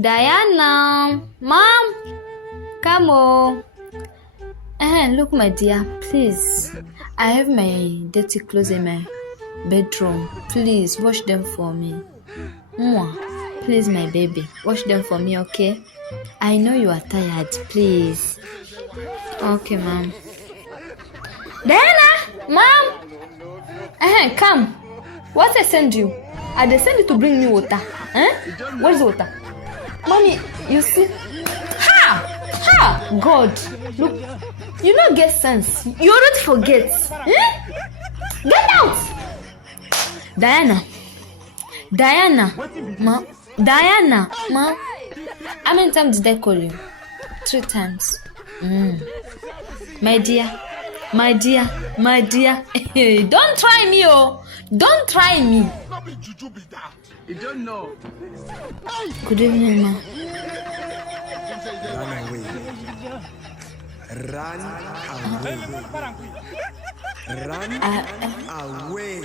Diana, Mom, come on. Look, my dear, please. I have my dirty clothes in my bedroom. Please wash them for me. Mwah. Please, my baby, wash them for me, okay? I know you are tired. Please. Okay, Mom. Diana, Mom. Come. What I send you? I send you to bring me water. Where's the water? Mommy, you see? Ha! God, look, you don't get sense. You already forget. Get out! Diana, Ma, Diana, Ma. How many times did I call you? 3 times. My dear. Don't try me, oh. Don't try me. You don't know. Good evening, Ma. Run away. Run away.